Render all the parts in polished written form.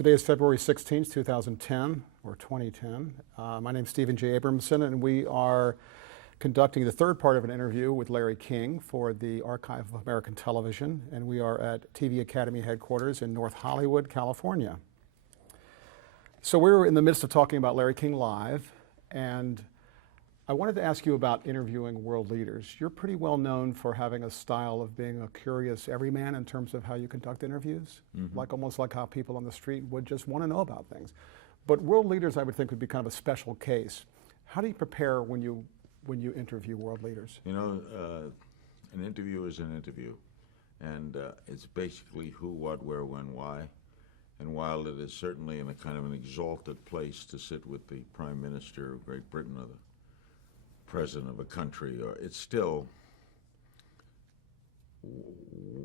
Today is February 16th, 2010, or 2010. My name is Stephen J. Abramson, and we are conducting the third part of an interview with Larry King for the Archive of American Television, and we are at TV Academy headquarters in North Hollywood, California. So we're in the midst of talking about Larry King Live, and I wanted to ask you about interviewing world leaders. You're pretty well known for having a style of being a curious everyman in terms of how you conduct interviews, almost like how people on the street would just want to know about things. But world leaders, I would think, would be kind of a special case. How do you prepare when you interview world leaders? You know, an interview is an interview, and it's basically who, what, where, when, why. And while it is certainly in a kind of an exalted place to sit with the Prime Minister of Great Britain or the President of a country, or it's still,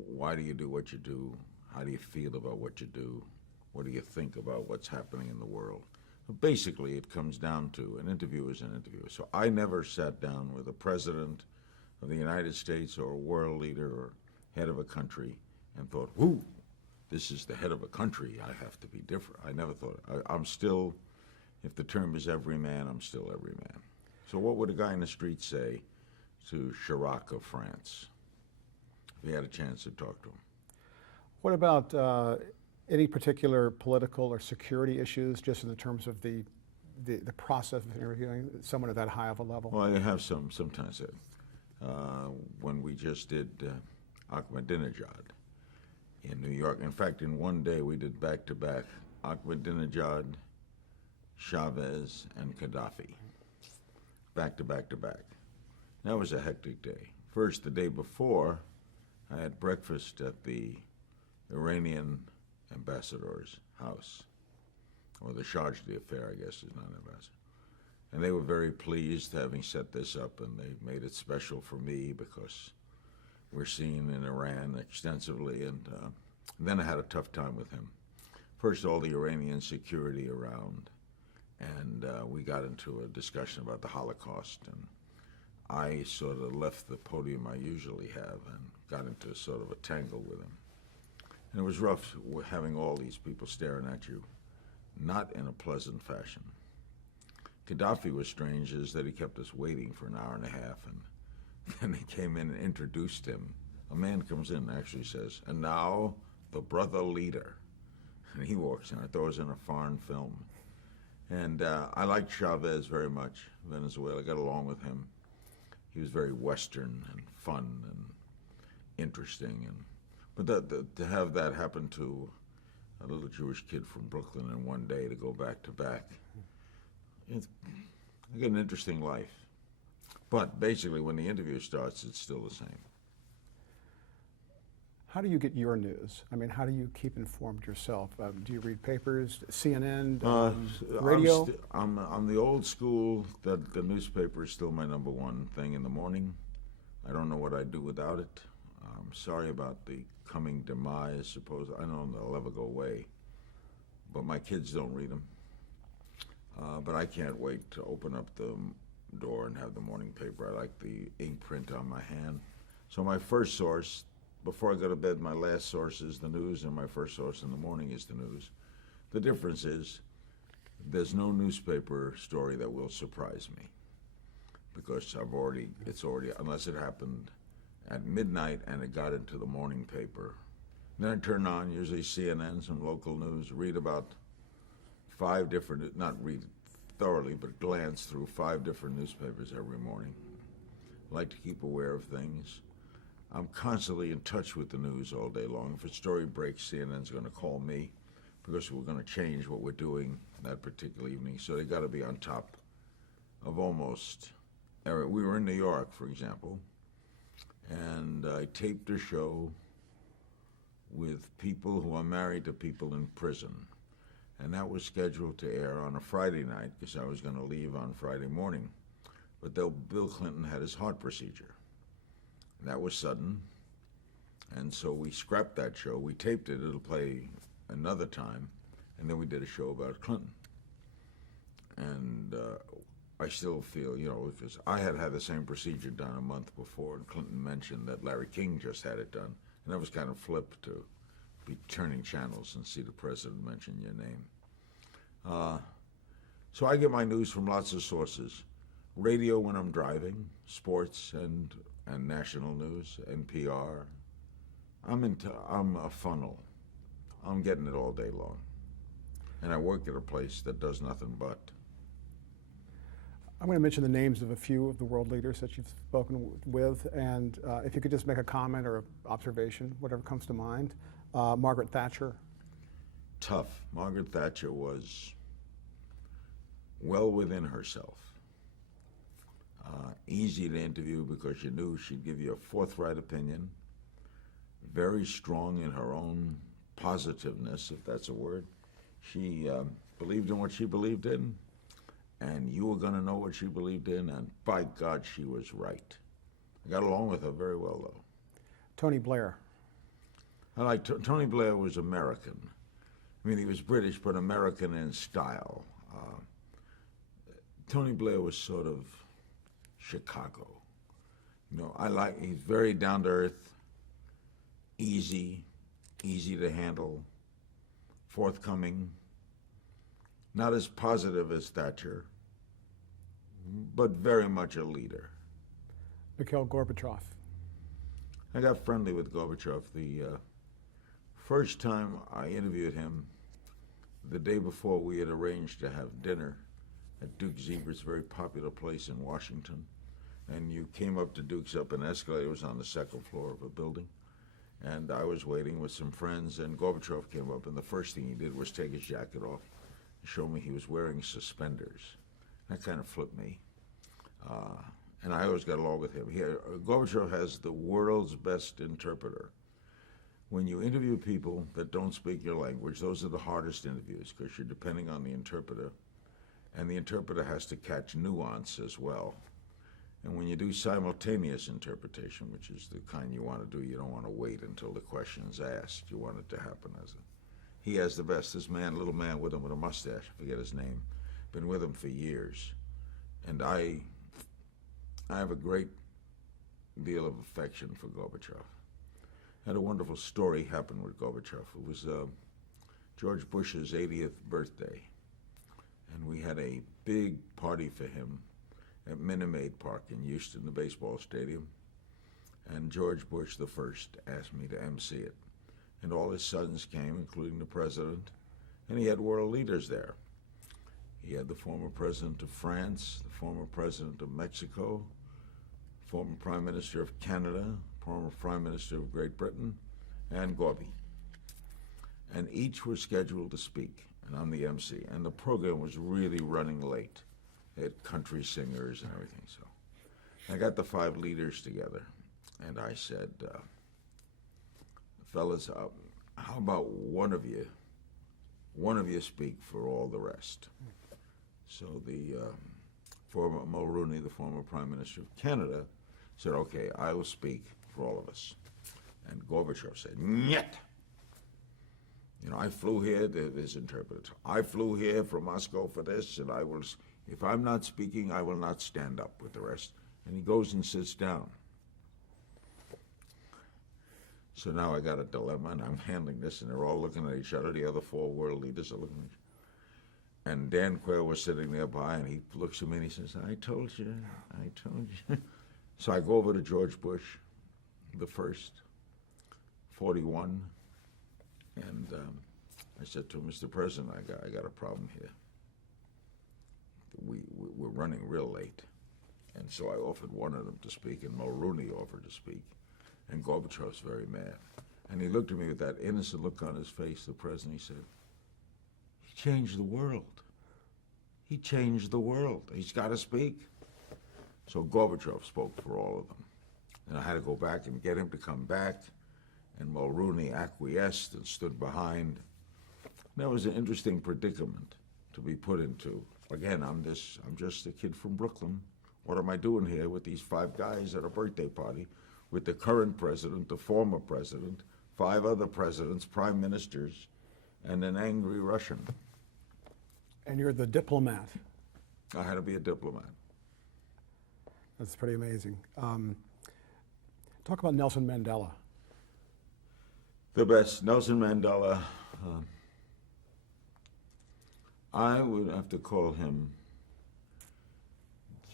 why do you do what you do? How do you feel about what you do? What do you think about what's happening in the world? But basically, it comes down to an interview is an interview. So I never sat down with a president of the United States or a world leader or head of a country and thought, whoo, this is the head of a country, I have to be different. I never thought, I'm still, if the term is every man, I'm still every man. So what would a guy in the street say to Chirac of France if he had a chance to talk to him? What about any particular political or security issues, just in the terms of the process of interviewing someone at that high of a level? Well, I have sometimes. When we just did Ahmadinejad in New York. In fact, in one day we did back-to-back Ahmadinejad, Chavez, and Gaddafi. Back to back to back. That was a hectic day. First, the day before, I had breakfast at the Iranian ambassador's house, or the charge d'affaires, I guess, is not an ambassador. And they were very pleased having set this up, and they made it special for me because we're seen in Iran extensively, and then I had a tough time with him. First, all the Iranian security around, and we got into a discussion about the Holocaust, and I sort of left the podium I usually have and got into sort of a tangle with him. And it was rough having all these people staring at you, not in a pleasant fashion. Gaddafi was strange is that he kept us waiting for an hour and a half, and then he came in and introduced him. A man comes in and actually says, and now the brother leader. And he walks in. I thought it was in a foreign film. And I liked Chavez very much, Venezuela. I got along with him. He was very Western and fun and interesting. But to have that happen to a little Jewish kid from Brooklyn in one day to go back to back, I got an interesting life. But basically, when the interview starts, it's still the same. How do you get your news? I mean, how do you keep informed yourself? Do you read papers, CNN, radio? I'm the old school that the newspaper is still my number one thing in the morning. I don't know what I'd do without it. I'm sorry about the coming demise, suppose. I know they'll ever go away, but my kids don't read them. But I can't wait to open up the door and have the morning paper. I like the ink print on my hand. So my first source, before I go to bed, my last source is the news, and my first source in the morning is the news. The difference is there's no newspaper story that will surprise me because it's already, unless it happened at midnight and it got into the morning paper. Then I turn on, usually CNN, some local news, read about 5 different, not read thoroughly, but glance through 5 different newspapers every morning. I like to keep aware of things. I'm constantly in touch with the news all day long. If a story breaks, CNN's going to call me because we're going to change what we're doing that particular evening. So they got to be on top of almost every. We were in New York, for example, and I taped a show with people who are married to people in prison. And that was scheduled to air on a Friday night because I was going to leave on Friday morning. But Bill Clinton had his heart procedure. That was sudden, and so we scrapped that show. We taped it. It'll play another time, and then we did a show about Clinton. And I still feel, because I had the same procedure done a month before, and Clinton mentioned that Larry King just had it done, and that was kind of flipped to be turning channels and see the president mention your name. So I get my news from lots of sources. Radio when I'm driving, sports and national news, NPR. I'm a funnel. I'm getting it all day long. And I work at a place that does nothing but. I'm going to mention the names of a few of the world leaders that you've spoken with, and if you could just make a comment or observation, whatever comes to mind. Margaret Thatcher. Tough. Margaret Thatcher was well within herself. Easy to interview because you knew she'd give you a forthright opinion, very strong in her own positiveness, if that's a word. She believed in what she believed in, and you were going to know what she believed in, and by God, she was right. I got along with her very well, though. Tony Blair. Tony Blair was American. I mean, he was British, but American in style. Tony Blair was sort of Chicago. You know, he's very down to earth, easy to handle, forthcoming, not as positive as Thatcher, but very much a leader. Mikhail Gorbachev. I got friendly with Gorbachev. The first time I interviewed him, the day before we had arranged to have dinner at Duke Zebert's very popular place in Washington. And you came up to Duke's up an escalator. It was on the second floor of a building. And I was waiting with some friends, and Gorbachev came up, and the first thing he did was take his jacket off and show me he was wearing suspenders. That kind of flipped me. And I always got along with him. Gorbachev has the world's best interpreter. When you interview people that don't speak your language, those are the hardest interviews because you're depending on the interpreter, and the interpreter has to catch nuance as well. And when you do simultaneous interpretation, which is the kind you want to do, you don't want to wait until the question's asked. You want it to happen he has the best. This man, little man with him with a mustache, I forget his name, been with him for years. And I have a great deal of affection for Gorbachev. Had a wonderful story happen with Gorbachev. It was George Bush's 80th birthday. And we had a big party for him at Minute Maid Park in Houston, the baseball stadium. And George Bush the first asked me to MC it. And all his sons came, including the president, and he had world leaders there. He had the former president of France, the former president of Mexico, former prime minister of Canada, former prime minister of Great Britain, and Gorby. And each were scheduled to speak, and I'm the MC. And the program was really running late. They had country singers and everything. So I got the 5 leaders together, and I said, fellas, how about one of you speak for all the rest? So the former Mulroney, the former Prime Minister of Canada, said, okay, I will speak for all of us. And Gorbachev said, "Nyet." You know, I flew here, this interpreter. I flew here from Moscow for this, and if I'm not speaking, I will not stand up with the rest. And he goes and sits down. So now I got a dilemma, and I'm handling this, and they're all looking at each other. The other 4 world leaders are looking at each other. And Dan Quayle was sitting there by, and he looks at me and he says, I told you. So I go over to George Bush, the first, 41, and I said to him, Mr. President, I got a problem here. We're running real late. And so I offered one of them to speak, and Mulroney offered to speak. And Gorbachev's very mad. And he looked at me with that innocent look on his face, the president. He said, he changed the world. He changed the world. He's got to speak. So Gorbachev spoke for all of them. And I had to go back and get him to come back. And Mulroney acquiesced and stood behind. And that was an interesting predicament to be put into. Again, I'm just a kid from Brooklyn. What am I doing here with these 5 guys at a birthday party with the current president, the former president, 5 other presidents, prime ministers, and an angry Russian? And you're the diplomat. I had to be a diplomat. That's pretty amazing. Talk about Nelson Mandela. The best, Nelson Mandela. I would have to call him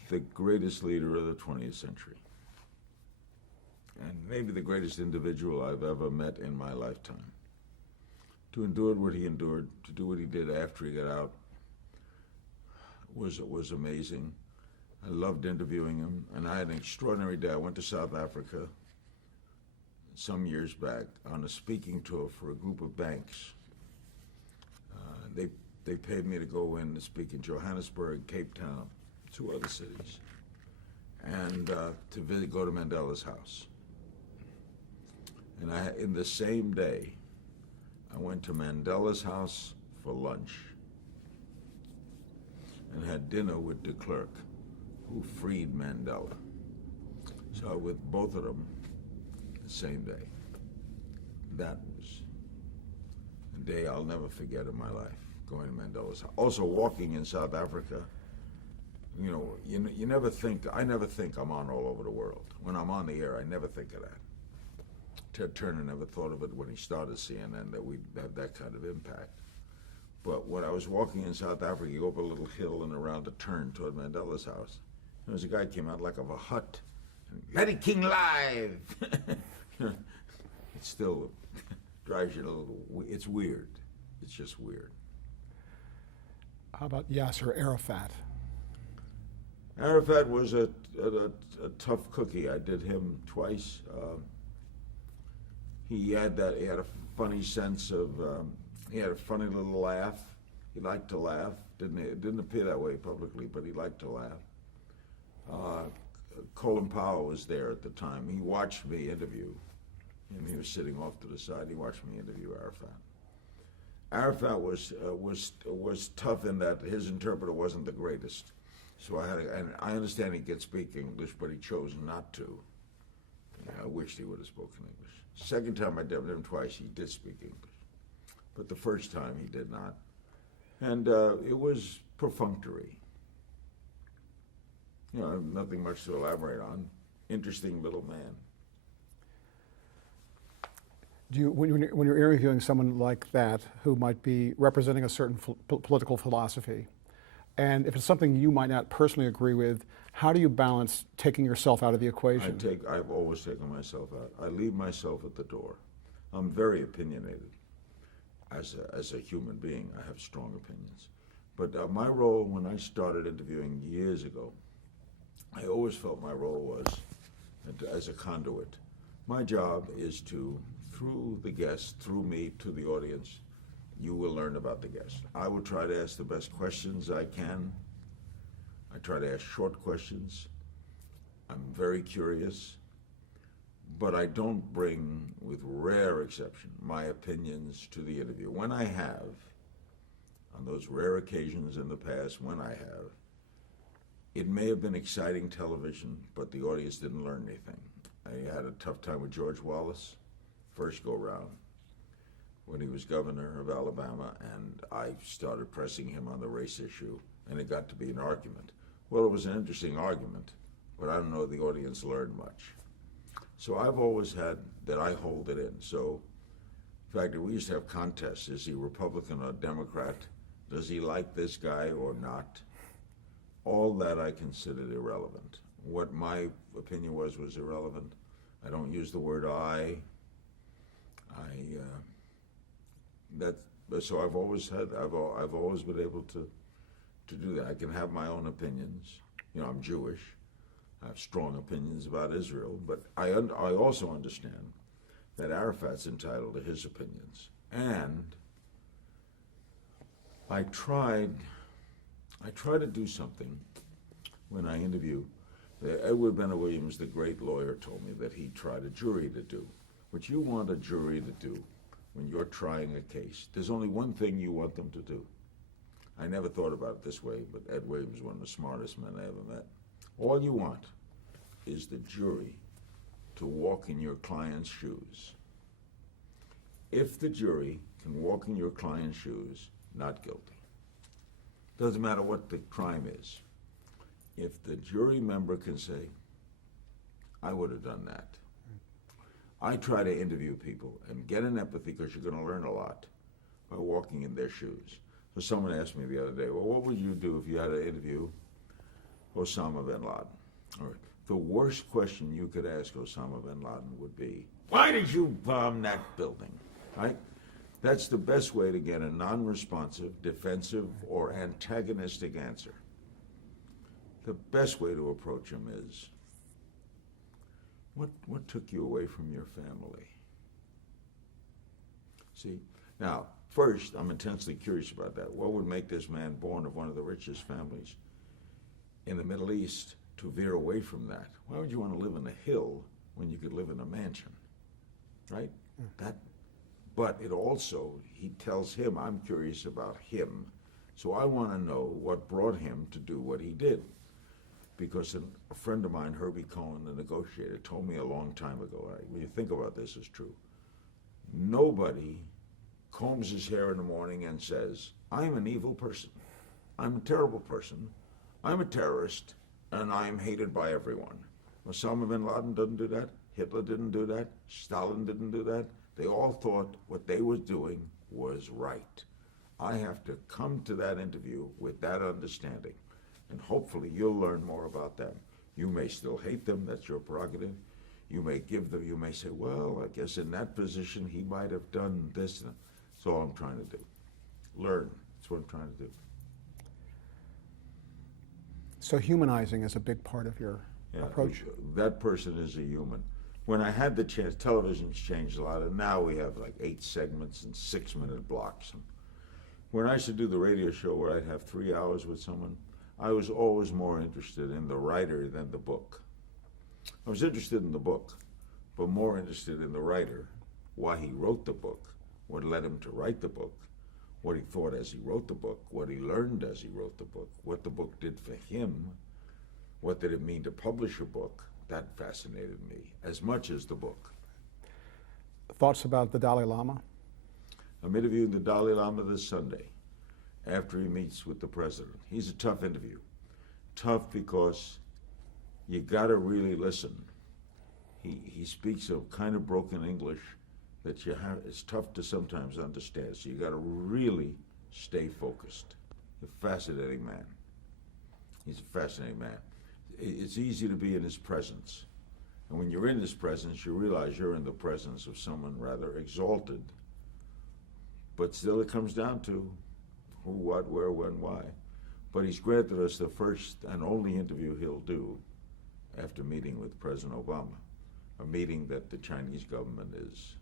the greatest leader of the 20th century. And maybe the greatest individual I've ever met in my lifetime. To endure what he endured, to do what he did after he got out, was amazing. I loved interviewing him, and I had an extraordinary day. I went to South Africa some years back on a speaking tour for a group of banks. They paid me to go in to speak in Johannesburg, Cape Town, 2 other cities, and to go to Mandela's house. And in the same day, I went to Mandela's house for lunch and had dinner with de Klerk, who freed Mandela. So with both of them the same day. That was a day I'll never forget in my life, going to Mandela's house. Also walking in South Africa, you never think, I never think I'm on all over the world. When I'm on the air, I never think of that. Ted Turner never thought of it when he started CNN, that we'd have that kind of impact. But when I was walking in South Africa, you go up a little hill and around a turn toward Mandela's house, there was a guy came out like of a hut, and Larry King live! It still drives you a little, it's weird. It's just weird. How about Yasser Arafat? Arafat was a tough cookie. I did him twice. He had a funny sense of, he had a funny little laugh. He liked to laugh. It didn't appear that way publicly, but he liked to laugh. Colin Powell was there at the time. He watched me interview him. He was sitting off to the side. He watched me interview Arafat. Arafat was tough in that his interpreter wasn't the greatest. So and I understand he could speak English, but he chose not to. I wished he would have spoken English. Second time I did him twice, he did speak English. But the first time he did not. And it was perfunctory. Nothing much to elaborate on. Interesting little man. When you're interviewing someone like that who might be representing a certain political philosophy, and if it's something you might not personally agree with, how do you balance taking yourself out of the equation? I've always taken myself out. I leave myself at the door. I'm very opinionated. As a human being, I have strong opinions. But my role when I started interviewing years ago, I always felt my role was as a conduit. My job is to, through the guest, through me to the audience, you will learn about the guest. I will try to ask the best questions I can. I try to ask short questions. I'm very curious, but I don't bring, with rare exception, my opinions to the interview. When I have, on those rare occasions in the past, when I have, it may have been exciting television, but the audience didn't learn anything. I had a tough time with George Wallace, first go round, when he was governor of Alabama, and I started pressing him on the race issue, and it got to be an argument. Well, it was an interesting argument, but I don't know the audience learned much. So I've always had that I hold it in. So, in fact, we used to have contests. Is he Republican or Democrat? Does he like this guy or not? All that I considered irrelevant. What my opinion was irrelevant. I don't use the word I. So I've always been able to do that. I can have my own opinions. I'm Jewish. I have strong opinions about Israel, but I also understand that Arafat's entitled to his opinions. And I try to do something when I interview. Edward Bennett Williams, the great lawyer, told me that he tried a jury to do. What you want a jury to do when you're trying a case, there's only one thing you want them to do. I never thought about it this way, but Ed Williams was one of the smartest men I ever met. All you want is the jury to walk in your client's shoes. If the jury can walk in your client's shoes, not guilty. Doesn't matter what the crime is. If the jury member can say, I would have done that. I try to interview people and get an empathy because you're going to learn a lot by walking in their shoes. So someone asked me the other day, well, what would you do if you had to interview Osama bin Laden? All right. The worst question you could ask Osama bin Laden would be, why did you bomb that building? Right? That's the best way to get a non-responsive, defensive, or antagonistic answer. The best way to approach him is, what took you away from your family? See? Now, first, I'm intensely curious about that. What would make this man born of one of the richest families in the Middle East to veer away from that? Why would you want to live in a hill when you could live in a mansion? Right? But it also, he tells him, I'm curious about him, so I want to know what brought him to do what he did. Because a friend of mine, Herbie Cohen, the negotiator, told me a long time ago, when you think about this, it's true, nobody combs his hair in the morning and says, I'm an evil person, I'm a terrible person, I'm a terrorist, and I'm hated by everyone. Osama bin Laden didn't do that, Hitler didn't do that, Stalin didn't do that. They all thought what they were doing was right. I have to come to that interview with that understanding, and hopefully you'll learn more about them. You may still hate them, that's your prerogative. You may give them, you may say, well, I guess in that position he might have done this. That's all I'm trying to do. Learn, that's what I'm trying to do. So humanizing is a big part of your approach? That person is a human. When I had the chance, television's changed a lot, and now we have like 8 segments and 6-minute blocks. And when I used to do the radio show where I'd have 3 hours with someone, I was always more interested in the writer than the book. I was interested in the book, but more interested in the writer, why he wrote the book, what led him to write the book, what he thought as he wrote the book, what he learned as he wrote the book, what the book did for him, what did it mean to publish a book. That fascinated me as much as the book. Thoughts about the Dalai Lama? I'm interviewing the Dalai Lama this Sunday after he meets with the president. He's a tough interview. Tough because you gotta really listen. He speaks a kind of broken English that it's tough to sometimes understand, so you gotta really stay focused. He's a fascinating man. He's a fascinating man. It's easy to be in his presence. And when you're in his presence, you realize you're in the presence of someone rather exalted. But still it comes down to who, what, where, when, why. But he's granted us the first and only interview he'll do after meeting with President Obama, a meeting that the Chinese government is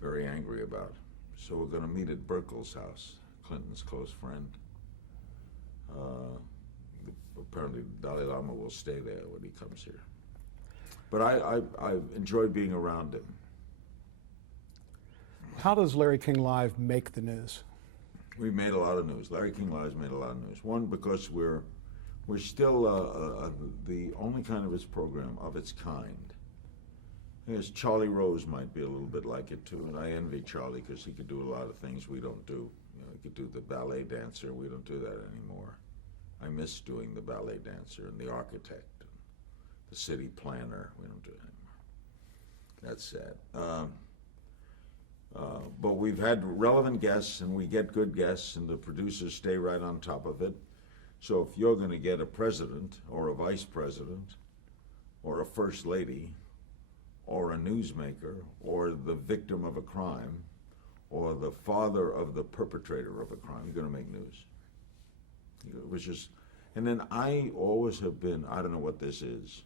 very angry about. So we're going to meet at Burkle's house, Clinton's close friend. Apparently the Dalai Lama will stay there when he comes here. But I enjoy being around him. How does Larry King Live make the news? We made a lot of news. Larry King Live's made a lot of news. One, because we're still the only kind of its program of its kind. I guess Charlie Rose might be a little bit like it too, and I envy Charlie because he could do a lot of things we don't do. You know, he could do the ballet dancer. We don't do that anymore. I miss doing the ballet dancer and the architect and the city planner. We don't do it anymore. That's sad. But we've had relevant guests, and we get good guests, and the producers stay right on top of it. So if you're going to get a president or a vice president or a first lady or a newsmaker or the victim of a crime or the father of the perpetrator of a crime, you're going to make news. Which is, and then I always have been, I don't know what this is,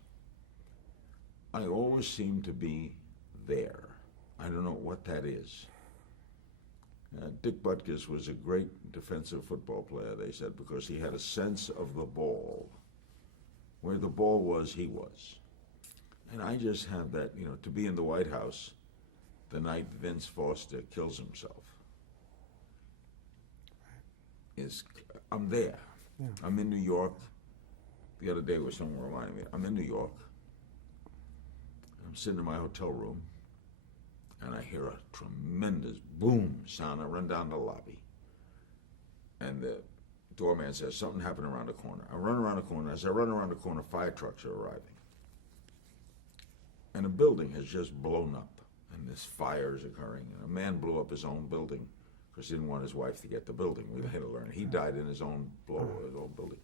I always seem to be there. I don't know what that is. Dick Butkus was a great defensive football player, they said, because he had a sense of the ball. Where the ball was, he was. And I just have that, you know, to be in the White House the night Vince Foster kills himself. I'm there. Yeah. I'm in New York. The other day was someone reminding me, I'm in New York. I'm sitting in my hotel room, and I hear a tremendous boom sound. I run down the lobby, and the doorman says, something happened around the corner. I run around the corner. As I run around the corner, fire trucks are arriving. and a building has just blown up, and this fire is occurring. And a man blew up his own building because he didn't want his wife to get the building. We had to learn. He died in his own building.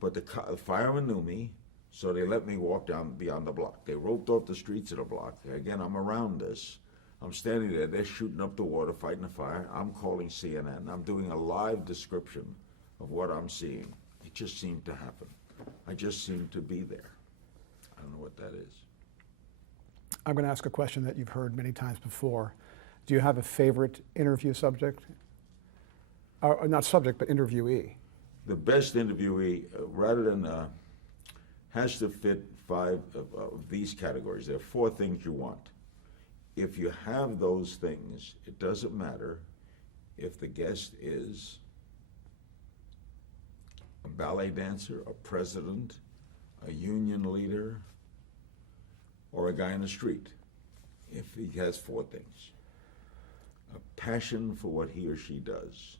But the firemen knew me, so they let me walk down beyond the block. They roped off the streets of the block. Again, I'm around this. I'm standing there. They're shooting up the water, fighting the fire. I'm calling CNN. I'm doing a live description of what I'm seeing. It just seemed to happen. I just seemed to be there. I don't know what that is. I'm going to ask a question that you've heard many times before. Do you have a favorite interview subject? Not subject, but interviewee. The best interviewee, rather than has to fit 5 of these categories. There are 4 things you want. If you have those things, it doesn't matter if the guest is a ballet dancer, a president, a union leader, or a guy in the street. If he has 4 things: a passion for what he or she does,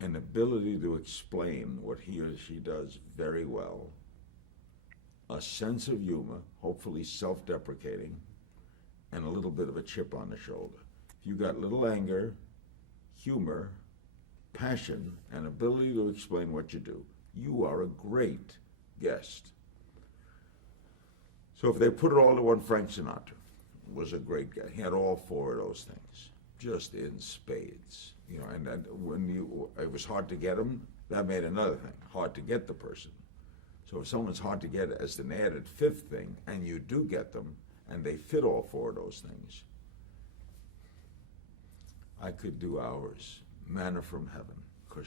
an ability to explain what he or she does very well, a sense of humor, hopefully self-deprecating, and a little bit of a chip on the shoulder. If you got little anger, humor, passion, and ability to explain what you do, you are a great guest. So if they put it all to one, Frank Sinatra was a great guy. He had all 4 of those things, just in spades. You know, and when it was hard to get him, that made another thing, hard to get the person. So if someone's hard to get as an added 5th thing, and you do get them, and they fit all 4 of those things, I could do hours. Manna from heaven, because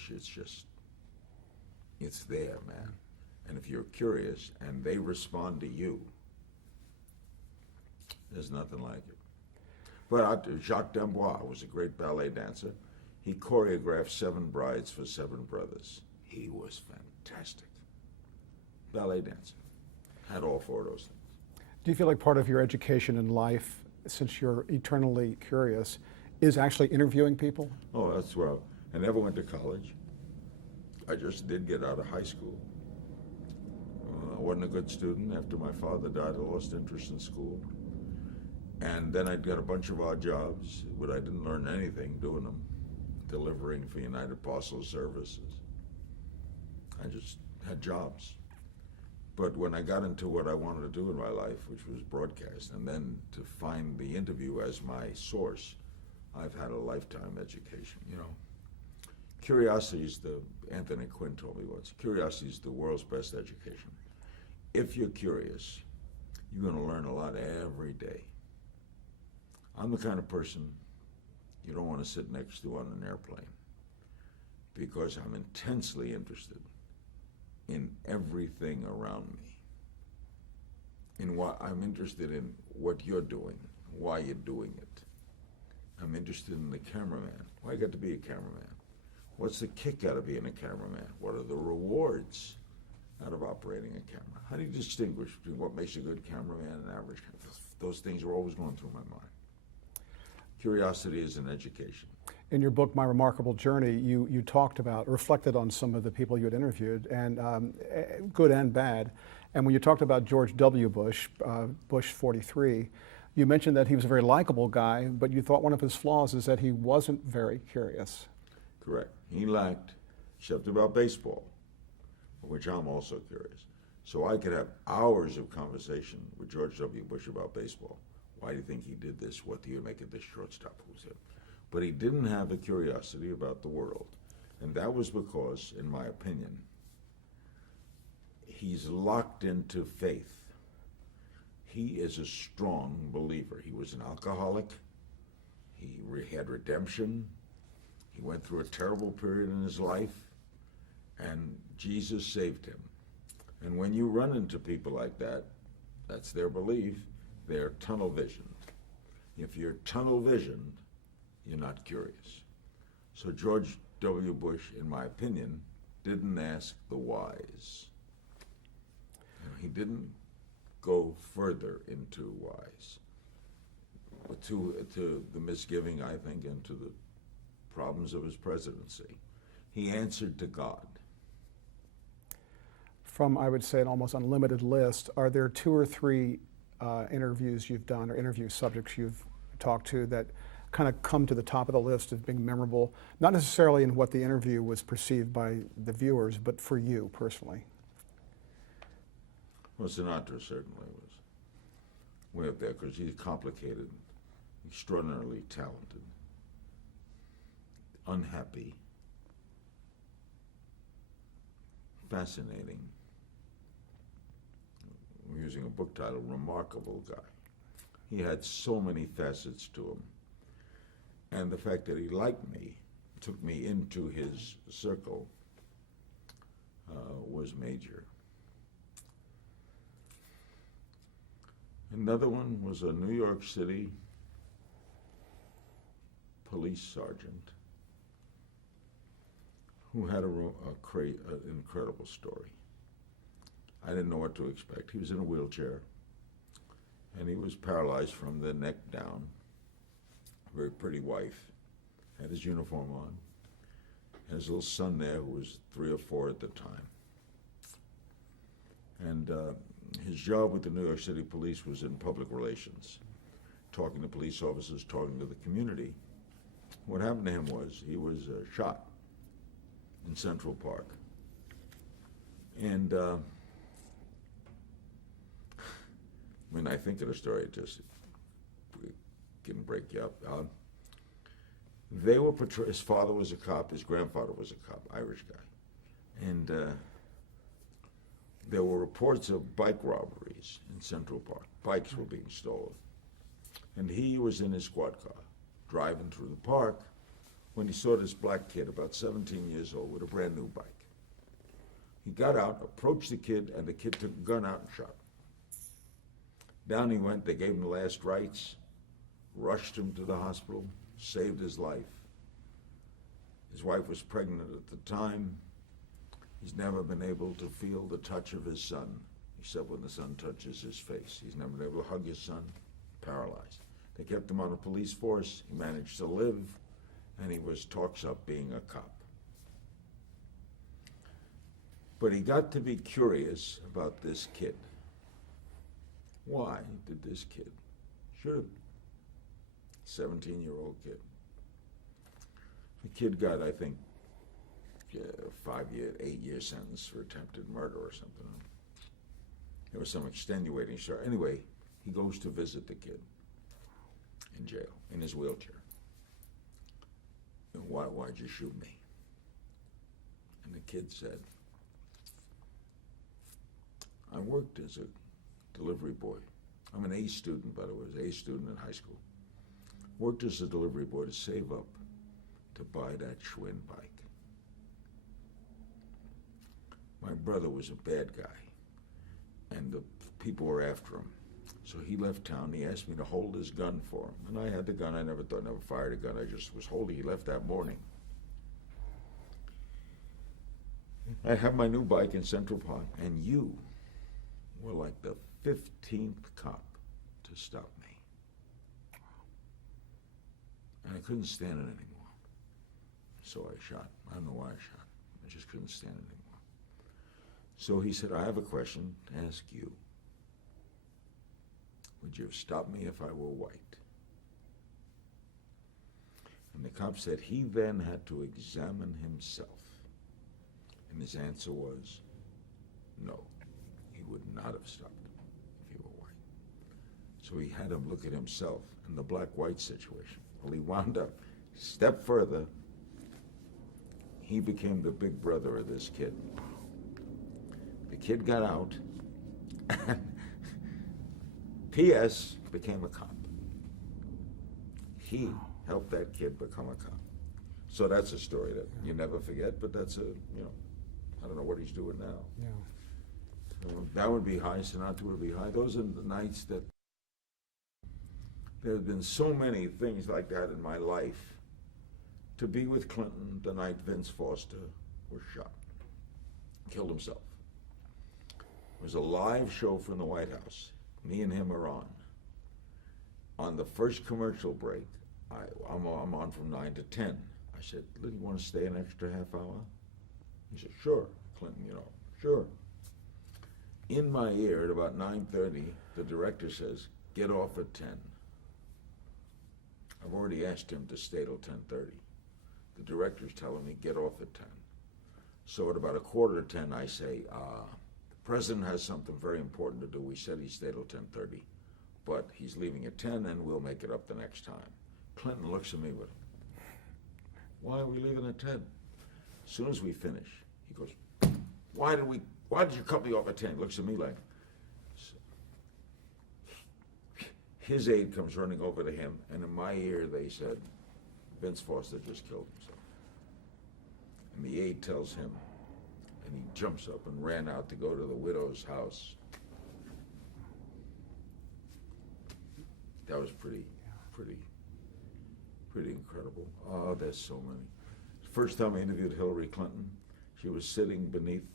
it's there, man. And if you're curious and they respond to you, there's nothing like it. But Jacques D'Amboise was a great ballet dancer. He choreographed 7 brides for 7 brothers. He was fantastic. Ballet dancer. Had all 4 of those things. Do you feel like part of your education in life, since you're eternally curious, is actually interviewing people? Oh, that's well. I never went to college. I just did get out of high school. I wasn't a good student. After my father died, I lost interest in school. And then I got a bunch of odd jobs, but I didn't learn anything doing them, delivering for United Parcel Services. I just had jobs. But when I got into what I wanted to do in my life, which was broadcast, and then to find the interview as my source, I've had a lifetime education, you know. Curiosity is Anthony Quinn told me once, curiosity is the world's best education. If you're curious, you're going to learn a lot every day. I'm the kind of person you don't want to sit next to on an airplane, because I'm intensely interested in everything around me. I'm interested in what you're doing, why you're doing it. I'm interested in the cameraman. Why you got to be a cameraman? What's the kick out of being a cameraman? What are the rewards out of operating a camera? How do you distinguish between what makes a good cameraman and an average cameraman? Those things are always going through my mind. Curiosity is an education. In your book, My Remarkable Journey, you talked about, reflected on some of the people you had interviewed, and good and bad. And when you talked about George W. Bush, Bush 43, you mentioned that he was a very likable guy, but you thought one of his flaws is that he wasn't very curious. Correct. He lacked, except about baseball, which I'm also curious. So I could have hours of conversation with George W. Bush about baseball. Why do you think he did this? What do you make of this shortstop? Who's him? But he didn't have a curiosity about the world. And that was because, in my opinion, he's locked into faith. He is a strong believer. He was an alcoholic. He had redemption. He went through a terrible period in his life, and Jesus saved him. And when you run into people like that, that's their belief, they're tunnel visioned. If you're tunnel visioned, you're not curious. So George W. Bush, in my opinion, didn't ask the whys. He didn't go further into whys, to the misgiving, I think, and to the problems of his presidency. He answered to God. From, I would say, an almost unlimited list, are there 2 or 3 interviews you've done or interview subjects you've talked to that kind of come to the top of the list of being memorable, not necessarily in what the interview was perceived by the viewers, but for you personally? Well, Sinatra certainly was way up there because he's complicated, extraordinarily talented, unhappy, fascinating. I'm using a book title, Remarkable Guy. He had so many facets to him. And the fact that he liked me, took me into his circle, was major. Another one was a New York City police sergeant who had an incredible story. I didn't know what to expect. He was in a wheelchair, and he was paralyzed from the neck down. A very pretty wife, had his uniform on, and his little son there who was 3 or 4 at the time. And his job with the New York City Police was in public relations, talking to police officers, talking to the community. What happened to him was he was shot in Central Park. And when I think of the story, it just can break you up. They were his father was a cop, his grandfather was a cop, Irish guy. And there were reports of bike robberies in Central Park. Bikes were being stolen. And he was in his squad car, driving through the park, when he saw this black kid, about 17 years old, with a brand new bike. He got out, approached the kid, and the kid took a gun out and shot him. Down he went, they gave him the last rites, rushed him to the hospital, saved his life. His wife was pregnant at the time. He's never been able to feel the touch of his son, except when the son touches his face. He's never been able to hug his son, paralyzed. They kept him on a police force. He managed to live, and he talks up being a cop. But he got to be curious about this kid. Why did this kid, should have, 17-year-old kid. The kid got, I think, 8-year sentence for attempted murder or something. There was some extenuating story. Anyway, he goes to visit the kid in jail, in his wheelchair. And why'd you shoot me? And the kid said, I worked as a delivery boy. I'm an A student, by the way, I was an A student in high school. Worked as a delivery boy to save up to buy that Schwinn bike. My brother was a bad guy, and the people were after him. So he left town. He asked me to hold his gun for him. And I had the gun. I never fired a gun. I just was holding. He left that morning. I have my new bike in Central Park, and you were like the 15th cop to stop me. And I couldn't stand it anymore. So I shot. I don't know why I shot. I just couldn't stand it anymore. So he said, I have a question to ask you. Would you have stopped me if I were white? And the cop said he then had to examine himself. And his answer was, no, he would not have stopped him if he were white. So he had him look at himself in the black-white situation. Well, he wound up a step further. He became the big brother of this kid. The kid got out, and P.S. became a cop. He helped that kid become a cop. So that's a story that you never forget, but that's I don't know what he's doing now. Yeah. So that would be high, Sinatra would be high. Those are the nights that there have been so many things like that in my life. To be with Clinton the night Vince Foster was shot, killed himself. It was a live show from the White House. Me and him are on. On the first commercial break, I'm on from 9 to 10. I said, you want to stay an extra half hour? He said, sure, Clinton, sure. In my ear at about 9:30, the director says, "Get off at 10." I've already asked him to stay till 10:30. The director's telling me, "Get off at 10." So at about 9:45, I say, "The president has something very important to do. We said he'd stay till 10:30, but he's leaving at 10 and we'll make it up the next time." Clinton looks at me with, "Why are we leaving at 10? As soon as we finish, he goes, why did you cut me off at 10? Looks at me like, his aide comes running over to him, and in my ear they said, "Vince Foster just killed himself." And the aide tells him, and he jumps up and ran out to go to the widow's house. That was pretty incredible. Oh, there's so many. First time I interviewed Hillary Clinton, she was sitting beneath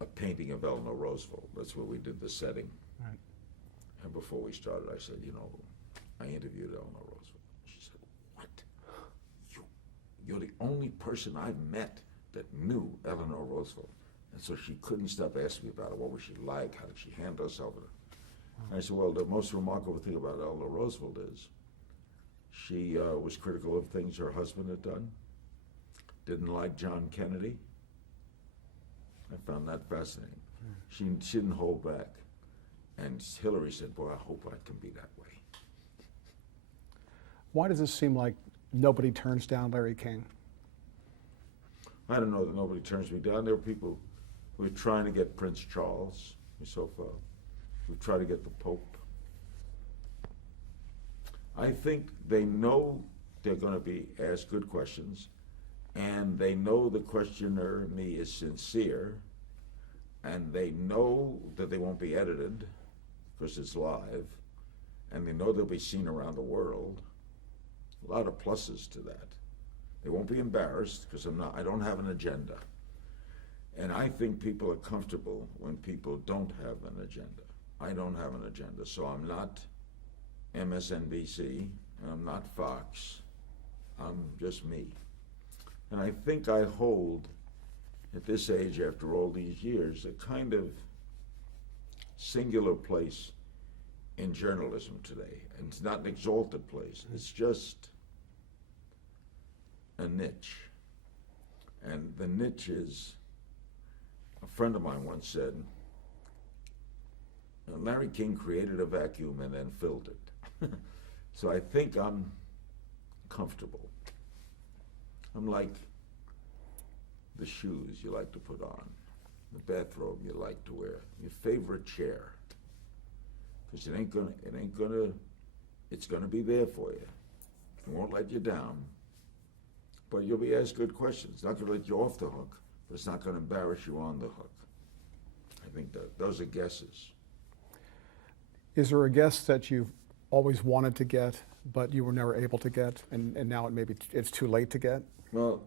a painting of Eleanor Roosevelt. That's where we did the setting. Right. And before we started, I said, I interviewed Eleanor Roosevelt. She said, "What? You're the only person I've met that knew Eleanor Roosevelt." And so she couldn't stop asking me about her. What was she like? How did she handle herself? And I said, well, the most remarkable thing about Eleanor Roosevelt is she was critical of things her husband had done, didn't like John Kennedy. I found that fascinating. She didn't hold back. And Hillary said, "Boy, I hope I can be that way." Why does it seem like nobody turns down Larry King? I don't know that nobody turns me down. There are people who are trying to get Prince Charles, so far. We've tried to get the Pope. I think they know they're going to be asked good questions, and they know the questioner, me, is sincere, and they know that they won't be edited because it's live, and they know they'll be seen around the world. A lot of pluses to that. They won't be embarrassed because I don't have an agenda. And I think people are comfortable when people don't have an agenda. I don't have an agenda, so I'm not MSNBC, and I'm not Fox. I'm just me. And I think I hold, at this age, after all these years, a kind of singular place in journalism today. And it's not an exalted place. It's just a niche. And the niche is, a friend of mine once said, Larry King created a vacuum and then filled it. So I think I'm comfortable. I'm like the shoes you like to put on, the bathrobe you like to wear, your favorite chair. Because it's gonna be there for you. It won't let you down, but you'll be asked good questions. It's not gonna let you off the hook, but it's not gonna embarrass you on the hook. I think that those are guesses. Is there a guest that you've always wanted to get, but you were never able to get, and now it's too late to get? Well,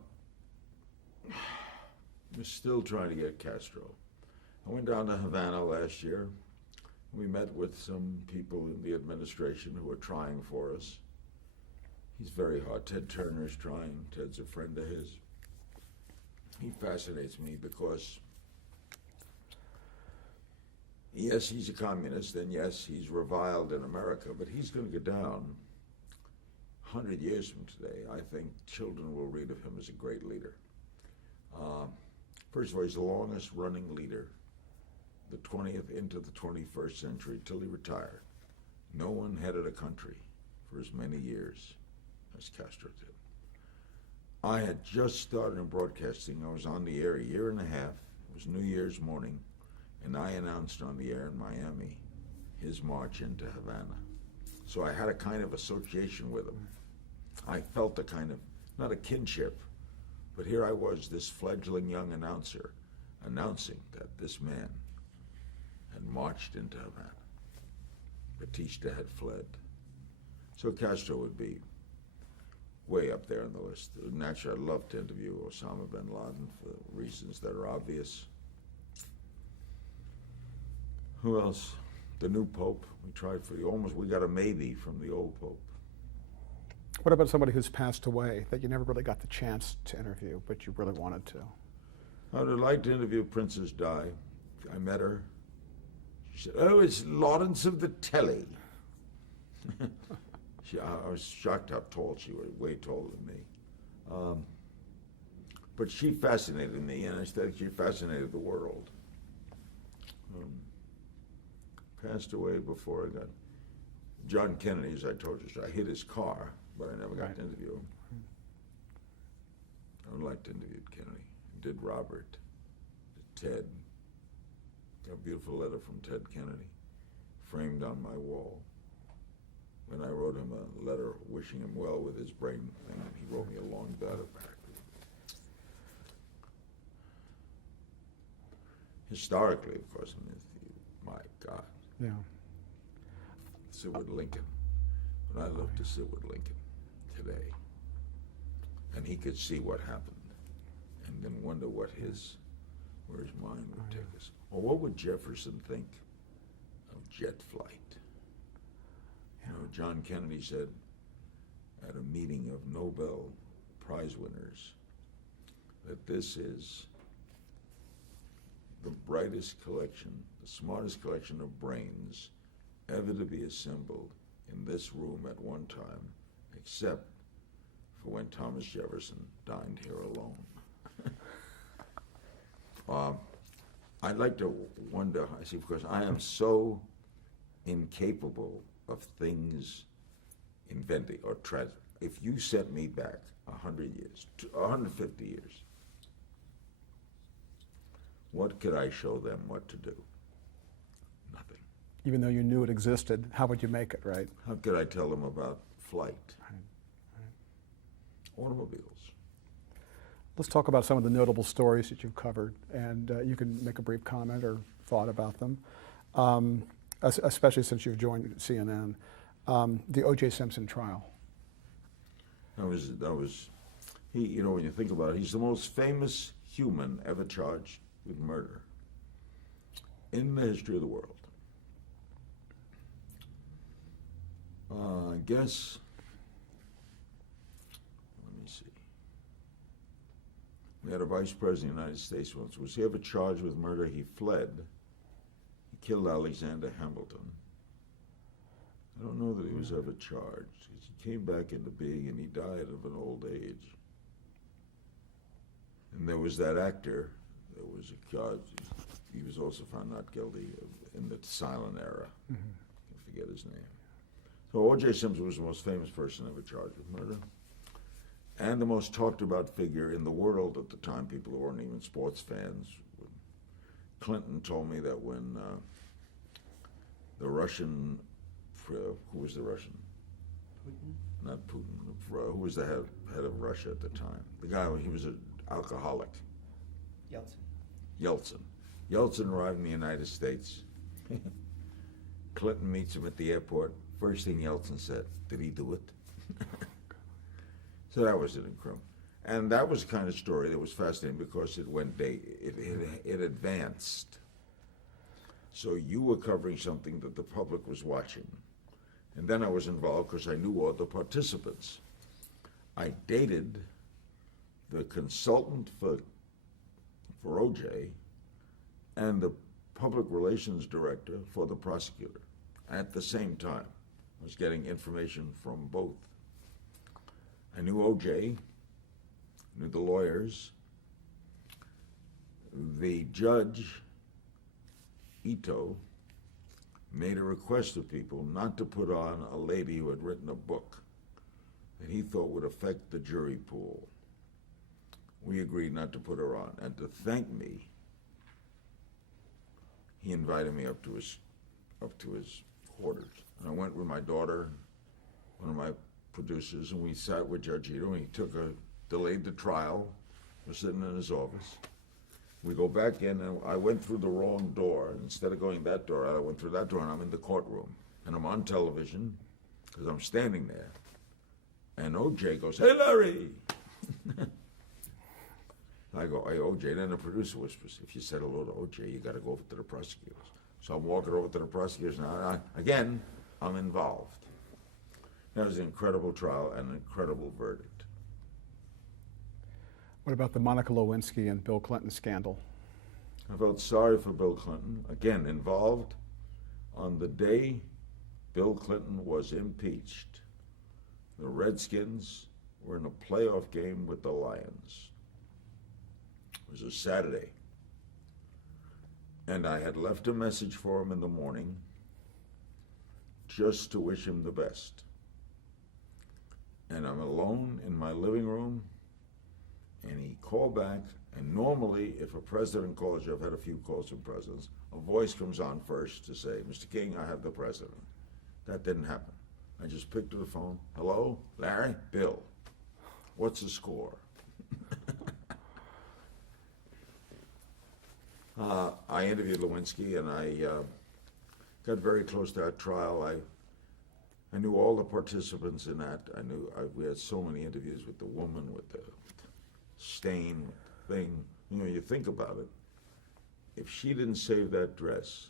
we're still trying to get Castro. I went down to Havana last year. We met with some people in the administration who are trying for us. He's very hard. Ted Turner's trying. Ted's a friend of his. He fascinates me because, yes, he's a communist, and yes, he's reviled in America, but he's going to go down 100 years from today. I think children will read of him as a great leader. First of all, he's the longest running leader, the 20th into the 21st century, till he retired. No one headed a country for as many years as Castro did. I had just started in broadcasting. I was on the air a year and a half. It was New Year's morning, and I announced on the air in Miami his march into Havana. So I had a kind of association with him. I felt a kind of, not a kinship, but here I was, this fledgling young announcer, announcing that this man had marched into Havana. Batista had fled. So Castro would be way up there on the list. Naturally, I'd love to interview Osama bin Laden for reasons that are obvious. Who else? The new Pope. We tried for we got a maybe from the old Pope. What about somebody who's passed away that you never really got the chance to interview, but you really wanted to? I would like to interview Princess Di. I met her. She said, "Oh, it's Lawrence of the Telly." I was shocked how tall she was, way taller than me. But she fascinated me, and I think she fascinated the world. Passed away before I got... John Kennedy, as I told you, I hit his car, but I never got to interview him. I would like to interview Kennedy. Did Robert, did Ted. Got a beautiful letter from Ted Kennedy, framed on my wall. When I wrote him a letter wishing him well with his brain thing, he wrote me a long letter back. Historically, of course, I mean, my God. Yeah. Seward Lincoln. When I looked at Seward Lincoln today, and he could see what happened, and then wonder where his mind would take us. Or what would Jefferson think of jet flight? You know, John Kennedy said at a meeting of Nobel Prize winners that this is the brightest collection, the smartest collection of brains ever to be assembled in this room at one time, except for when Thomas Jefferson dined here alone. I'd like to wonder, I see, because I am so incapable of things inventing or trying. If you set me back 100 years, 150 years, what could I show them what to do? Nothing. Even though you knew it existed, how would you make it, right? How could I tell them about flight? Automobiles. Let's talk about some of the notable stories that you've covered, and you can make a brief comment or thought about them, especially since you've joined CNN. The O.J. Simpson trial. That was, he, you know, when you think about it, he's the most famous human ever charged with murder in the history of the world. I guess, let me see. We had a vice president of the United States once. Was he ever charged with murder? He fled. He killed Alexander Hamilton. I don't know that he was ever charged. He came back into being and he died of an old age. And there was that actor that was accused. He was also found not guilty in the silent era. I forget his name. So O.J. Simpson was the most famous person ever charged with murder, and the most talked about figure in the world at the time. People who weren't even sports fans. Clinton told me that when the Russian, who was the Russian? Putin? Not Putin. Who was the head of Russia at the time? The guy, he was an alcoholic. Yeltsin. Yeltsin arrived in the United States. Clinton meets him at the airport. First thing Yeltsin said, "Did he do it?" So that was an incredible. And that was the kind of story that was fascinating because it went it advanced. So you were covering something that the public was watching. And then I was involved because I knew all the participants. I dated the consultant for O.J. and the public relations director for the prosecutor at the same time. I was getting information from both. I knew O.J., knew the lawyers. The judge, Ito, made a request of people not to put on a lady who had written a book that he thought would affect the jury pool. We agreed not to put her on. And to thank me, he invited me up to his quarters. And I went with my daughter, one of my producers, and we sat with Judge Ito, and he delayed the trial. We're sitting in his office. We go back in, and I went through the wrong door. Instead of going that door, I went through that door, and I'm in the courtroom. And I'm on television, because I'm standing there. And O.J. goes, "Hey, Larry!" I go, "Hey, O.J." Then the producer whispers, "If you said hello to O.J., you got to go over to the prosecutors." So I'm walking over to the prosecutors, and again, I'm involved. That was an incredible trial and an incredible verdict. What about the Monica Lewinsky and Bill Clinton scandal? I felt sorry for Bill Clinton. Again, involved. on the day Bill Clinton was impeached, the Redskins were in a playoff game with the Lions. It was a Saturday. And I had left a message for him in the morning just to wish him the best. And I'm alone in my living room, and he called back. And normally, if a president calls you, I've had a few calls from presidents, a voice comes on first to say, Mr. King, I have the president. That didn't happen. I just picked up the phone. Hello, Larry? Bill. What's the score? I interviewed Lewinsky, and I got very close to that trial. I knew all the participants in that. We had so many interviews with the woman, with the stain, with the thing. You know, you think about it. If she didn't save that dress,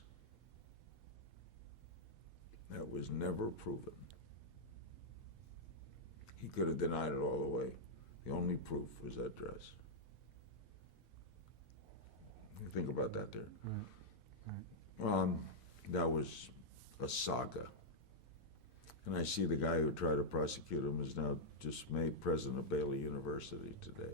that was never proven. He could have denied it all the way. The only proof was that dress. You think about that there. Right. That was a saga. And I see the guy who tried to prosecute him is now just made president of Baylor University today.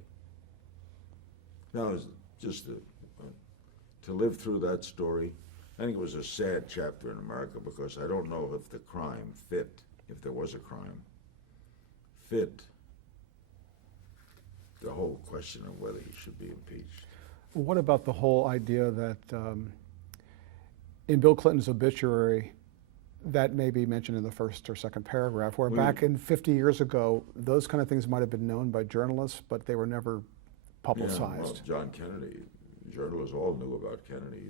That was just to live through that story. I think it was a sad chapter in America because I don't know if the crime fit, if there was a crime, fit the whole question of whether he should be impeached. What about the whole idea that in Bill Clinton's obituary, that may be mentioned in the first or second paragraph, where back in 50 years ago, those kind of things might have been known by journalists, but they were never publicized. Yeah, well, John Kennedy, journalists all knew about Kennedy.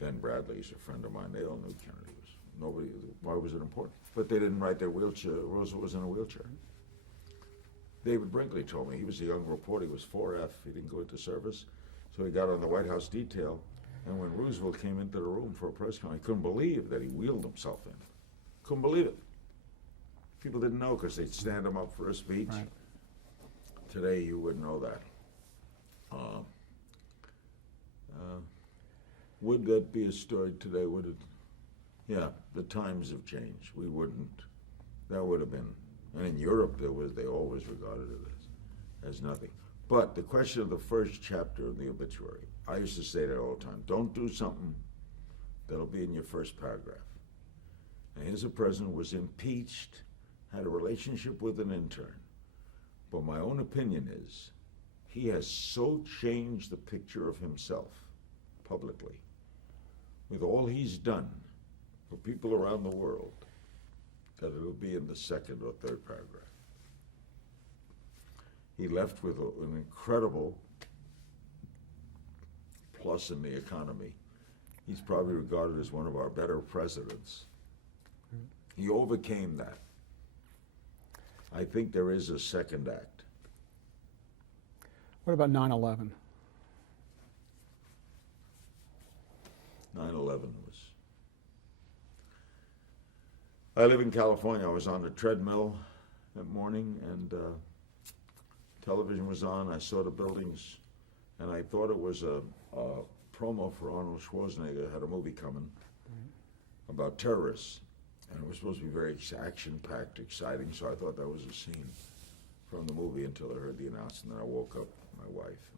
Ben Bradley's a friend of mine. They all knew Kennedy was. Why was it important? But they didn't write their wheelchair. Roosevelt was in a wheelchair. David Brinkley told me, he was a young reporter, he was 4F, he didn't go into service. So he got on the White House detail, and when Roosevelt came into the room for a press conference, he couldn't believe that he wheeled himself in. Couldn't believe it. People didn't know because they'd stand him up for a speech. Right. Today, you wouldn't know that. Would that be a story today? Would it? Yeah, the times have changed. We wouldn't. That would have been. And in Europe, they always regarded it as nothing. But the question of the first chapter of the obituary, I used to say that all the time. Don't do something that'll be in your first paragraph. And here's a president who was impeached, had a relationship with an intern. But my own opinion is he has so changed the picture of himself publicly with all he's done for people around the world that it'll be in the second or third paragraph. He left with an incredible plus in the economy. He's probably regarded as one of our better presidents. He overcame that. I think there is a second act. What about 9/11? 9/11 was. I live in California. I was on the treadmill that morning, and television was on. I saw the buildings, and I thought it was a promo for Arnold Schwarzenegger. Had a movie coming about terrorists, and it was supposed to be very action-packed, exciting. So I thought that was a scene from the movie until I heard the announcement. Then I woke up with my wife.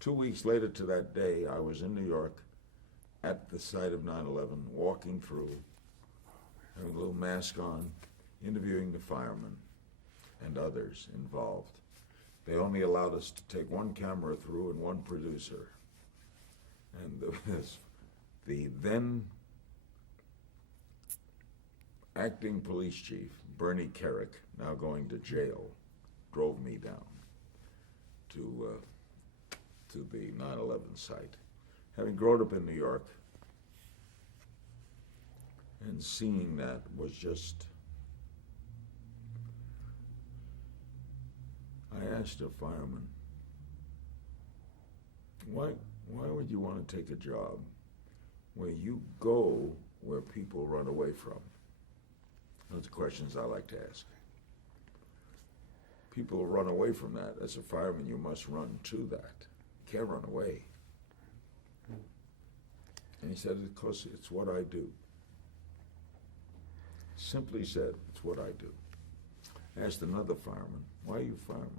2 weeks later to that day, I was in New York at the site of 9/11, walking through, having a little mask on, interviewing the firemen and others involved. They only allowed us to take one camera through and one producer. And the then acting police chief, Bernie Kerik, now going to jail, drove me down to the 9/11 site. Having grown up in New York and seeing that was just, I asked a fireman, why would you want to take a job where you go where people run away from? Those are questions I like to ask. People run away from that. As a fireman, you must run to that. You can't run away. And he said, because it's what I do. Simply said, it's what I do. I asked another fireman, why are you a fireman?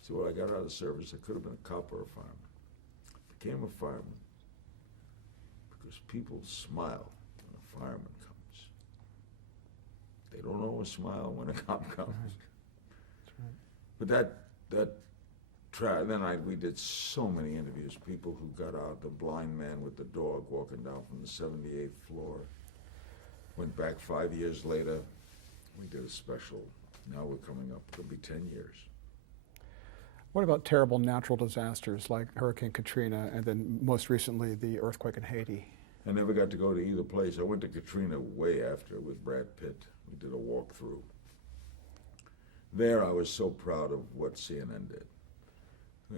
He said, well, I got out of service. I could have been a cop or a fireman. Became a fireman because people smile when a fireman comes. They don't always smile when a cop comes. Right. But we did so many interviews. People who got out, the blind man with the dog walking down from the 78th floor. Went back 5 years later. We did a special. Now we're coming up. It'll be 10 years. What about terrible natural disasters like Hurricane Katrina and then most recently the earthquake in Haiti? I never got to go to either place. I went to Katrina way after with Brad Pitt. We did a walkthrough. There I was so proud of what CNN did.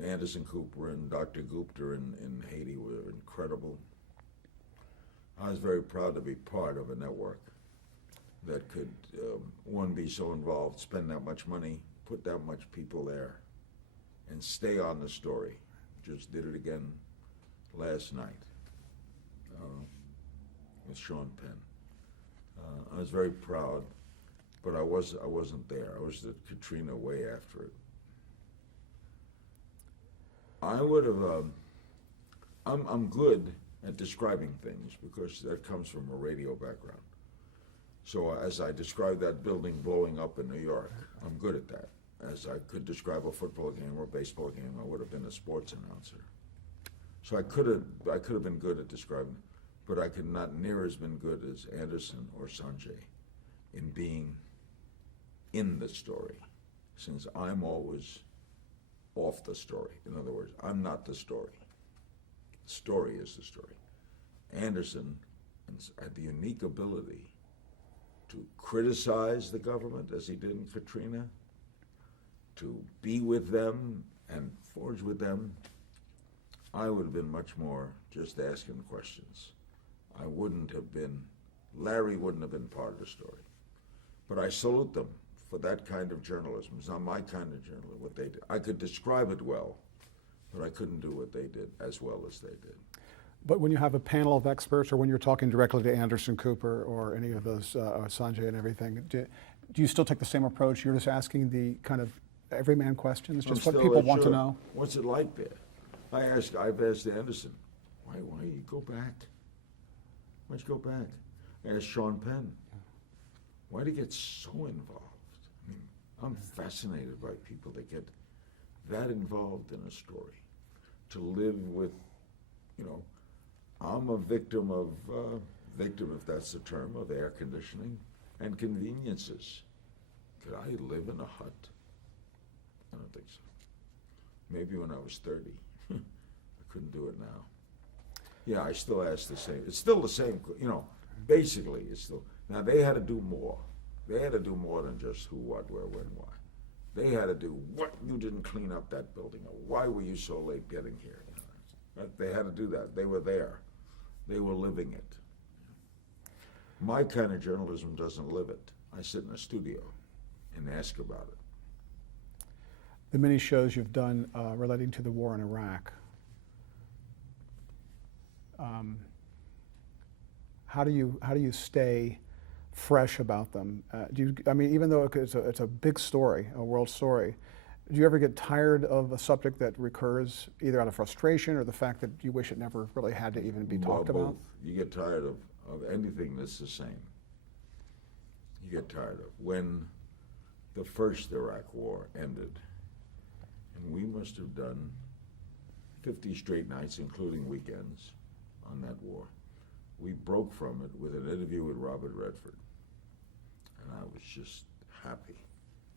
Anderson Cooper and Dr. Gupta in Haiti were incredible. I was very proud to be part of a network that could, one, be so involved, spend that much money, put that much people there, and stay on the story. Just did it again last night with Sean Penn. I was very proud, but I wasn't there. I was at Katrina way after it. I would have. I'm good at describing things because that comes from a radio background. So as I described that building blowing up in New York, I'm good at that. As I could describe a football game or a baseball game, I would have been a sports announcer. So I could have been good at describing, but I could not near as been good as Anderson or Sanjay in being in the story, since I'm always off the story. In other words, I'm not the story. The story is the story. Anderson had the unique ability to criticize the government, as he did in Katrina, to be with them and forge with them. I would have been much more just asking questions. I wouldn't have been, Larry wouldn't have been part of the story. But I salute them for that kind of journalism. It's not my kind of journalism, what they did. I could describe it well, but I couldn't do what they did as well as they did. But when you have a panel of experts or when you're talking directly to Anderson Cooper or any of those, Sanjay and everything, do you still take the same approach? You're just asking the kind of everyman questions, just what people want to know? What's it like there? I've asked Anderson, why you go back? Why'd you go back? I asked Sean Penn, why'd he get so involved? I mean, I'm fascinated by people that get that involved in a story. To live with, I'm a victim, if that's the term, of air conditioning and conveniences. Could I live in a hut? I don't think so. Maybe when I was 30. I couldn't do it now. Yeah, I still ask the same. It's still the same, basically it's still. Now they had to do more. They had to do more than just who, what, where, when, why. They had to do what, you didn't clean up that building, or why were you so late getting here? They had to do that. They were there. They were living it. My kind of journalism doesn't live it. I sit in a studio and ask about it. The many shows you've done relating to the war in Iraq, how do you stay fresh about them? Even though it's a big story, a world story, do you ever get tired of a subject that recurs either out of frustration or the fact that you wish it never really had to even be talked about? You get tired of anything that's the same. You get tired of when the first Iraq war ended, and we must have done 50 straight nights, including weekends, on that war. We broke from it with an interview with Robert Redford, and I was just happy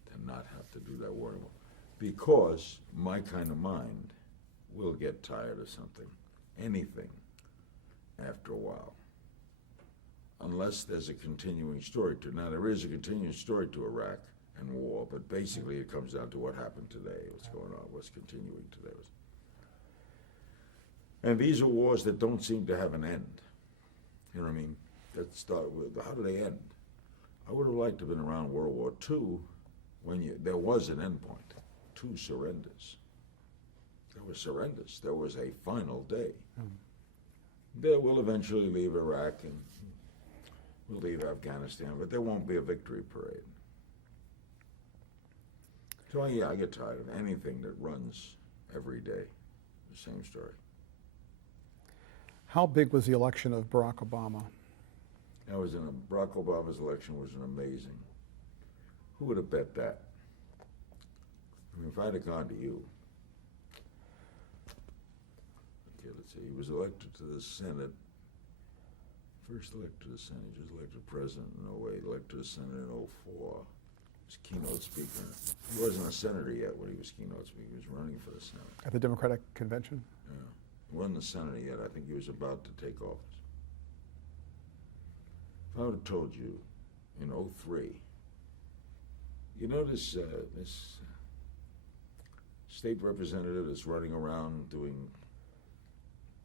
to not have to do that war anymore. Because my kind of mind will get tired of something, anything, after a while. Unless there's a continuing story to it. Now, there is a continuing story to Iraq and war, but basically it comes down to what happened today, what's going on, what's continuing today. And these are wars that don't seem to have an end. You know what I mean? That start with, how do they end? I would have liked to have been around World War II when there was an end point. 2 surrenders. There were surrenders. There was a final day. They will eventually leave Iraq, and we'll leave Afghanistan, but there won't be a victory parade. So yeah, I get tired of anything that runs every day. The same story. How big was the election of Barack Obama? Barack Obama's election was an amazing. Who would have bet that? I mean, if I'd have gone to you, okay, let's see, he was elected to the Senate. First elected to the Senate, he was elected president in 08, elected to the Senate in 04. He was keynote speaker. He wasn't a senator yet when he was keynote speaker. He was running for the Senate. At the Democratic convention? Yeah. He wasn't a senator yet. I think he was about to take office. If I would have told you in 03, you know this state representative that's running around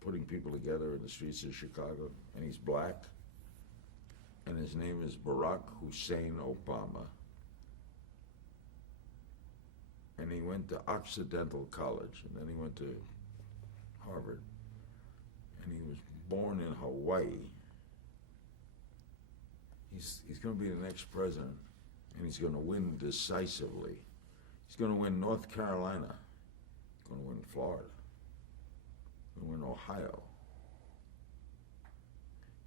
putting people together in the streets of Chicago, and he's black, and his name is Barack Hussein Obama. And he went to Occidental College, and then he went to Harvard, and he was born in Hawaii. He's going to be the next president, and he's going to win decisively. He's going to win North Carolina. He's going to win Florida. He's going to win Ohio.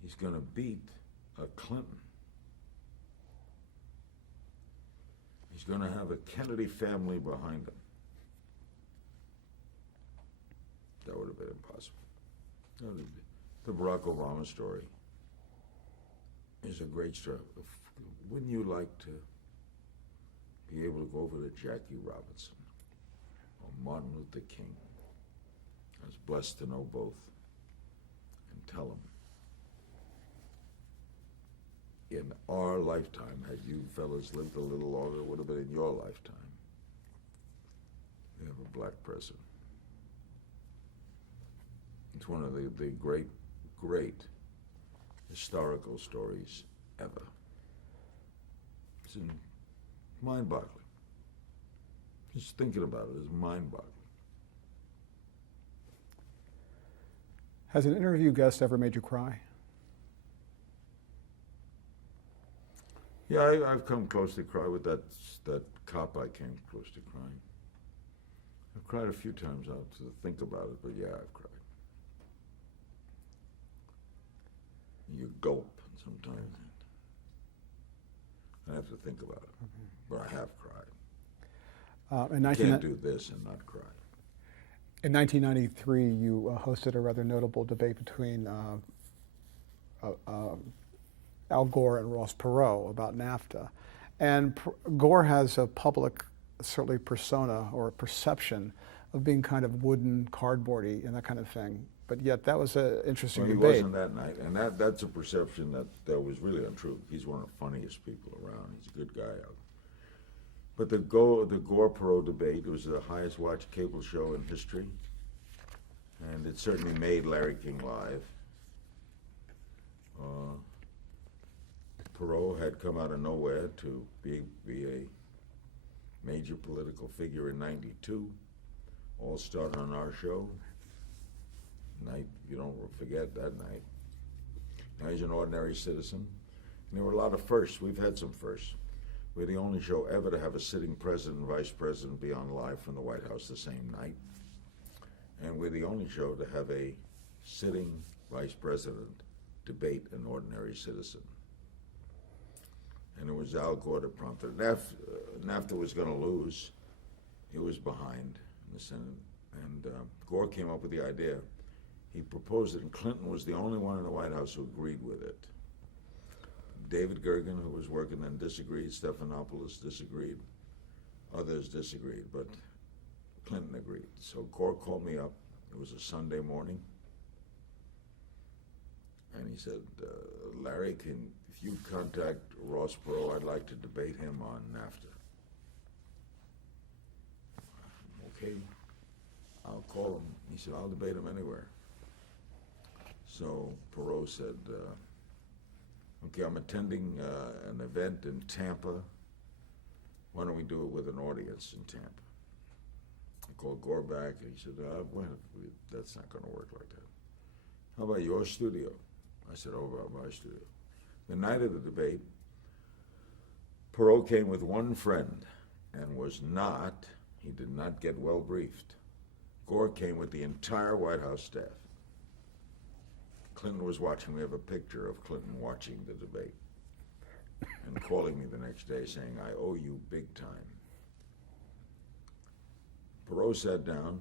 He's going to beat Clinton. He's going to have a Kennedy family behind him. That would have been impossible. The Barack Obama story is a great story. Wouldn't you like to be able to go over to Jackie Robinson or Martin Luther King? I was blessed to know both, and tell them, in our lifetime, had you fellas lived a little longer, it would have been in your lifetime. We have a black president. It's one of the great, great historical stories ever. It's mind-boggling. Just thinking about it is mind-boggling. Has an interview guest ever made you cry? Yeah, I've come close to cry with that cop. I came close to crying. I've cried a few times out to think about it, but yeah, I've cried. You gulp sometimes. I have to think about it, but I have cried. In You can't do this and not cry. In 1993, you hosted a rather notable debate between Al Gore and Ross Perot about NAFTA. And Gore has a public, certainly persona or perception of being kind of wooden, cardboardy, and that kind of thing. But yet that was an interesting Well, he debate. wasn't that night, and that's a perception that was really untrue. He's one of the funniest people around. He's a good guy. But the Gore-Perot debate was the highest watched cable show in history, and it certainly made Larry King live. Perot had come out of nowhere to be a major political figure in '92. All started on our show. Night, you don't forget that night. Now he's an ordinary citizen. And there were a lot of firsts. We've had some firsts. We're the only show ever to have a sitting president and vice president be on live from the White House the same night. And we're the only show to have a sitting vice president debate an ordinary citizen. And it was Al Gore that prompted it. NAFTA was going to lose. He was behind in the Senate. And Gore came up with the idea. He proposed it, and Clinton was the only one in the White House who agreed with it. David Gergen, who was working then, disagreed. Stephanopoulos disagreed. Others disagreed, but Clinton agreed. So Gore called me up. It was a Sunday morning. And he said, Larry, if you contact Ross Perot, I'd like to debate him on NAFTA. Okay, I'll call him. He said, I'll debate him anywhere. So Perot said, okay, I'm attending an event in Tampa. Why don't we do it with an audience in Tampa? I called Gore back, and he said, well, that's not going to work like that. How about your studio? I said, oh, about my studio. The night of the debate, Perot came with one friend and he did not get well briefed. Gore came with the entire White House staff. Clinton was watching. We have a picture of Clinton watching the debate and calling me the next day saying, I owe you big time. Perot sat down.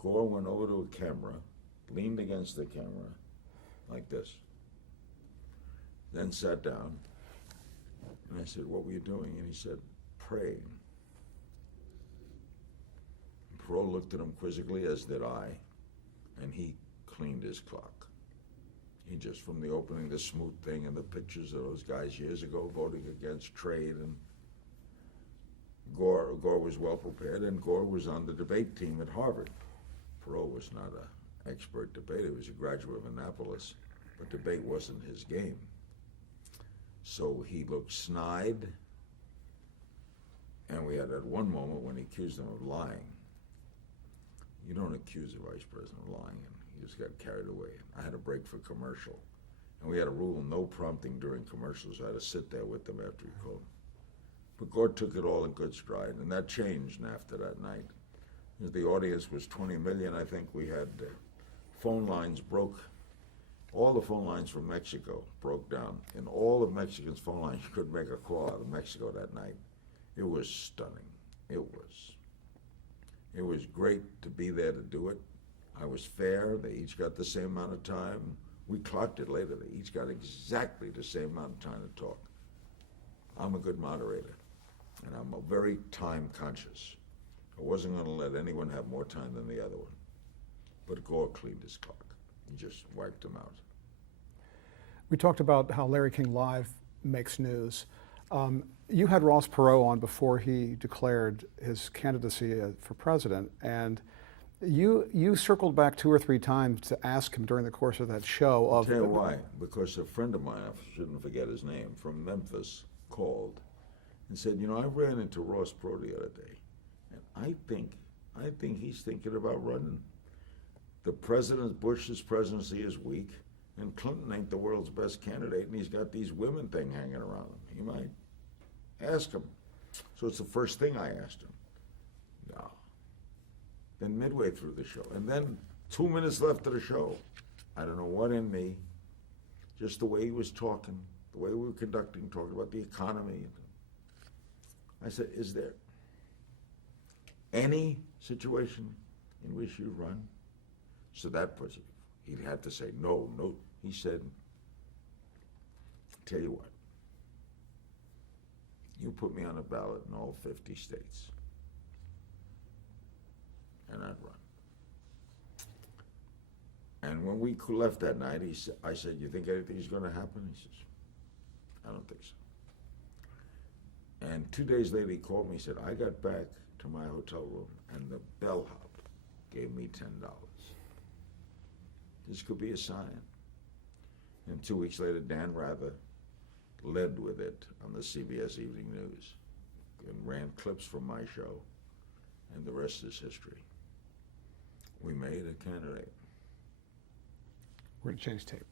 Gore went over to a camera, leaned against the camera like this, then sat down. And I said, what were you doing? And he said, praying. Perot looked at him quizzically, as did I, and he cleaned his clock. He just, from the opening, the Smoot thing and the pictures of those guys years ago voting against trade, and Gore was well prepared, and Gore was on the debate team at Harvard. Perot was not an expert debater. He was a graduate of Annapolis, but debate wasn't his game. So he looked snide, and we had that one moment when he accused him of lying. You don't accuse the vice president of lying, and he just got carried away. I had a break for commercial, and we had a rule, no prompting during commercials. I had to sit there with them after he called. But Gore took it all in good stride, and that changed after that night. The audience was 20 million, I think. We had phone lines broke. All the phone lines from Mexico broke down. In all of Mexico's phone lines, you couldn't make a call out of Mexico that night. It was stunning. It was great to be there to do it. I was fair. They each got the same amount of time. We clocked it later. They each got exactly the same amount of time to talk. I'm a good moderator, and I'm very time conscious. I wasn't going to let anyone have more time than the other one. But Gore cleaned his clock. He just wiped him out. We talked about how Larry King Live makes news. You had Ross Perot on before he declared his candidacy for president, and you circled back 2 or 3 times to ask him during the course of that show. I'll tell you why. Because a friend of mine, I shouldn't forget his name, from Memphis, called and said, you know, I ran into Ross Perot the other day, and I think he's thinking about running. Bush's presidency is weak, and Clinton ain't the world's best candidate, and he's got these women thing hanging around him. He might ask him. So it's the first thing I asked him. No. Then midway through the show, and then 2 minutes left of the show, I don't know what in me, just the way he was talking, the way we were talking about the economy. I said, is there any situation in which you run? So that puts it, he had to say, no. He said, tell you what, you put me on a ballot in all 50 states, and I'd run. And when we left that night, I said, you think anything's going to happen? He says, I don't think so. And 2 days later, he called me. He said, I got back to my hotel room, and the bellhop gave me $10. This could be a sign. And 2 weeks later, Dan Rather led with it on the CBS Evening News and ran clips from my show, and the rest is history. We made a candidate. We're going to change tape.